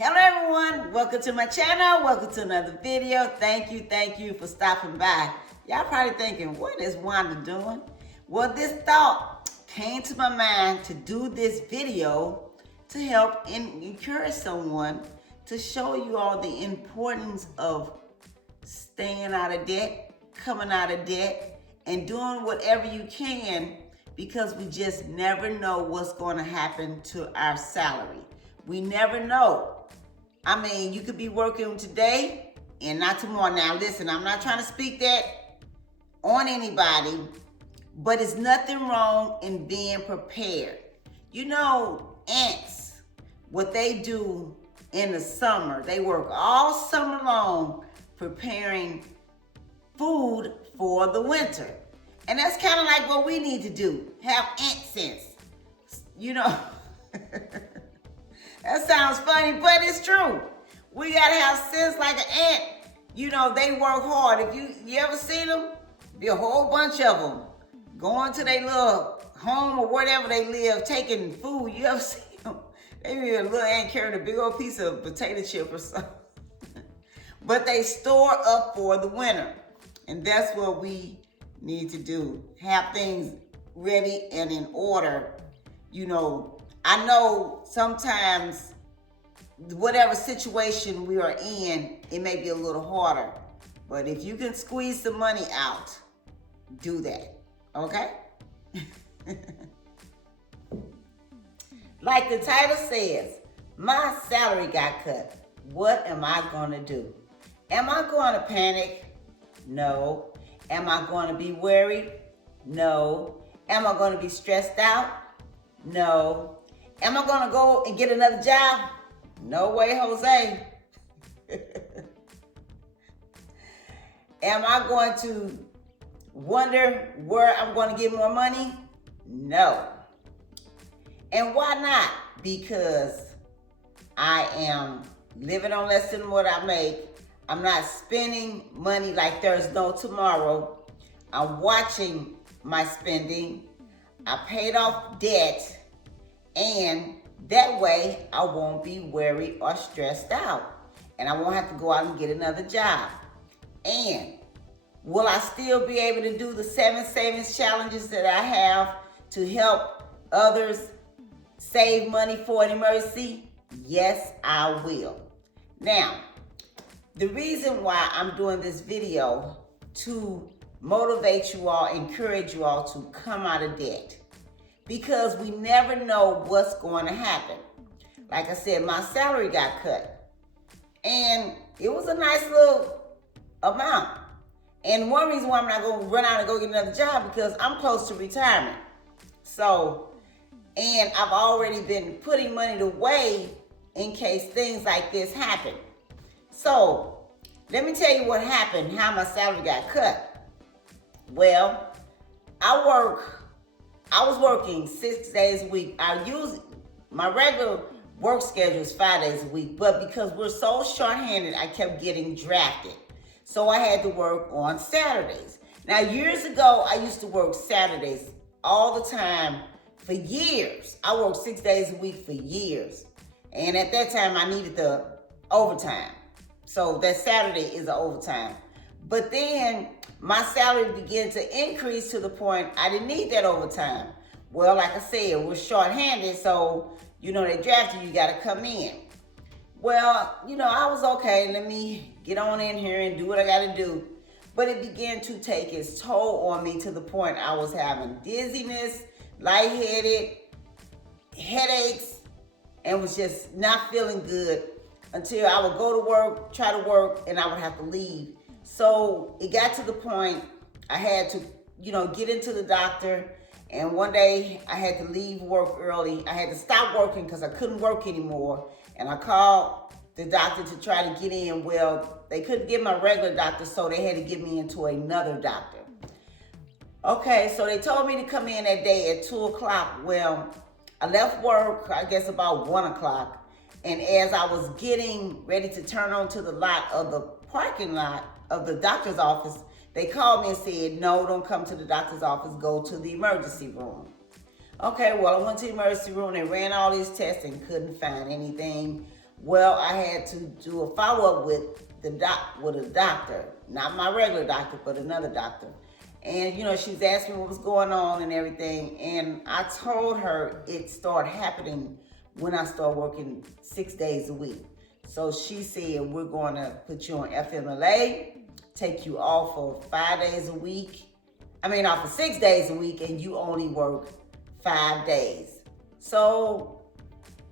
Hello everyone, welcome to my channel, welcome to another video. Thank you for stopping by. Y'all probably thinking, what is Wanda doing? Well, this thought came to my mind to do this video to help and encourage someone to show you all the importance of staying out of debt, coming out of debt, and doing whatever you can, because we just never know what's going to happen to our salary. We never know. I mean, you could be working today and not tomorrow. Now, listen, I'm not trying to speak that on anybody, but it's nothing wrong in being prepared. You know, ants, what they do in the summer, they work all summer long preparing food for the winter. And that's kind of like what we need to do, have ant sense. You know, that sounds funny, but it's true. We gotta have sense like an ant. You know, they work hard. If you ever seen them, be a whole bunch of them going to their little home or wherever they live, taking food. You ever see them? They be a little ant carrying a big old piece of potato chip or something. But they store up for the winter. And that's what we need to do. Have things ready and in order. You know, I know sometimes whatever situation we are in, it may be a little harder. But if you can squeeze some money out, do that, okay? Like the title says, my salary got cut. What am I gonna do? Am I going to panic? No. Am I going to be worried? No. Am I going to be stressed out? No. Am I going to go and get another job? No way, Jose. Am I going to wonder where I'm going to get more money? No. And why not? Because I am living on less than what I make. I'm not spending money like there's no tomorrow. I'm watching my spending. I paid off debt, and that way I won't be worried or stressed out, and I won't have to go out and get another job. And will I still be able to do the 7 savings challenges that I have to help others save money for an emergency? Yes, I will. Now, the reason why I'm doing this video to motivate you all, encourage you all to come out of debt, because we never know what's going to happen. Like I said, my salary got cut, and it was a nice little amount. And one reason why I'm not going to run out and go get another job, because I'm close to retirement. So, and I've already been putting money away in case things like this happen. So, let me tell you what happened, how my salary got cut. Well, I was working 6 days a week. My regular work schedule is 5 days a week, but because we're so short-handed, I kept getting drafted. So I had to work on Saturdays. Now, years ago, I used to work Saturdays all the time for years. I worked 6 days a week for years. And at that time, I needed the overtime. So that Saturday is the overtime. But then my salary began to increase to the point I didn't need that overtime. Well, like I said, we're short-handed, so, you know, they drafted you, got to come in. Well, you know, I was okay, let me get on in here and do what I got to do. But it began to take its toll on me to the point I was having dizziness, lightheaded, headaches, and was just not feeling good until I would go to work, try to work, and I would have to leave. So it got to the point I had to, you know, get into the doctor. And one day I had to leave work early. I had to stop working because I couldn't work anymore. And I called the doctor to try to get in. Well, they couldn't get my regular doctor, so they had to get me into another doctor. Okay, so they told me to come in that day at 2 o'clock. Well, I left work, I guess about 1 o'clock. And as I was getting ready to turn onto the lot of the parking lot of the doctor's office, they called me and said, no, don't come to the doctor's office, go to the emergency room. Okay, well, I went to the emergency room and ran all these tests and couldn't find anything Well, I had to do a follow-up with a doctor, not my regular doctor, but another doctor. And she was asking me what was going on and everything. And I told her it started happening when I started working 6 days a week. So she said, we're going to put you on FMLA, take you off for 5 days a week. Off for 6 days a week, and you only work 5 days. So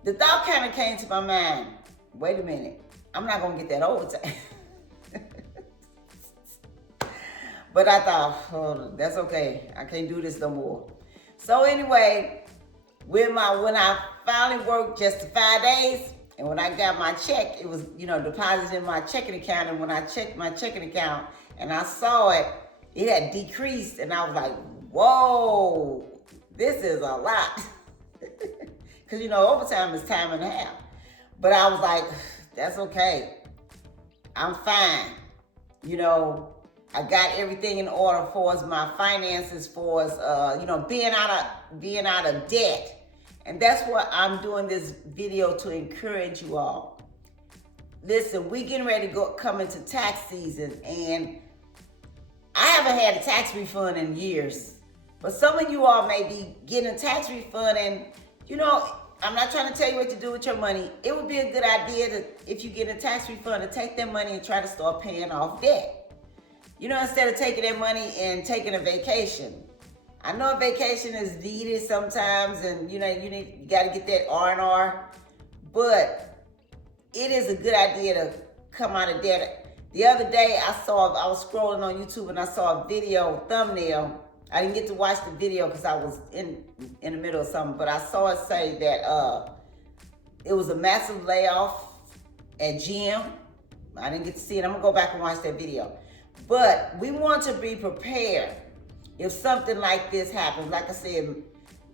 the thought kind of came to my mind, wait a minute, I'm not going to get that overtime. But I thought, oh, that's okay. I can't do this no more. So anyway, when I finally worked just 5 days, and when I got my check, it was, deposited in my checking account. And when I checked my checking account and I saw it, it had decreased. And I was like, whoa, this is a lot. Because, overtime is time and a half. But I was like, that's okay. I'm fine. I got everything in order for us, my finances, for us, being out of debt. And that's what I'm doing this video to encourage you all. Listen, we getting ready to come into tax season, and I haven't had a tax refund in years. But some of you all may be getting a tax refund, and I'm not trying to tell you what to do with your money. It would be a good idea to, if you get a tax refund, to take that money and try to start paying off debt. Instead of taking that money and taking a vacation. I know a vacation is needed sometimes, and you got to get that R&R, but it is a good idea to come out of debt. The other day I was scrolling on YouTube and I saw a video thumbnail. I didn't get to watch the video because I was in the middle of something, but I saw it say that it was a massive layoff at GM. I didn't get to see it. I'm gonna go back and watch that video. But we want to be prepared if something like this happens. Like I said,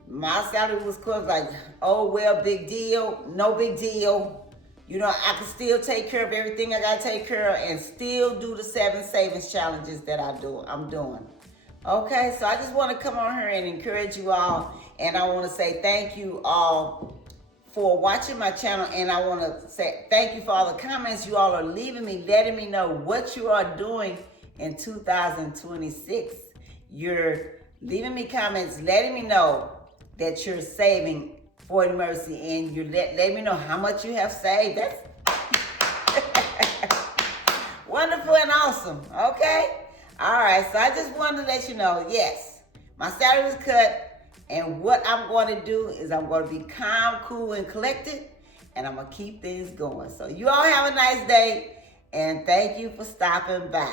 my salary was close, like, oh, well, big deal, no big deal. I can still take care of everything I got to take care of and still do the 7 savings challenges that I'm doing. Okay, so I just want to come on here and encourage you all. And I want to say thank you all for watching my channel. And I want to say thank you for all the comments you all are leaving me, letting me know what you are doing in 2026. You're leaving me comments, letting me know that you're saving for an emergency, and you're letting me know how much you have saved. That's wonderful and awesome, okay? All right, so I just wanted to let you know, yes, my salary was cut, and what I'm going to do is I'm going to be calm, cool, and collected, and I'm going to keep things going. So you all have a nice day, and thank you for stopping by.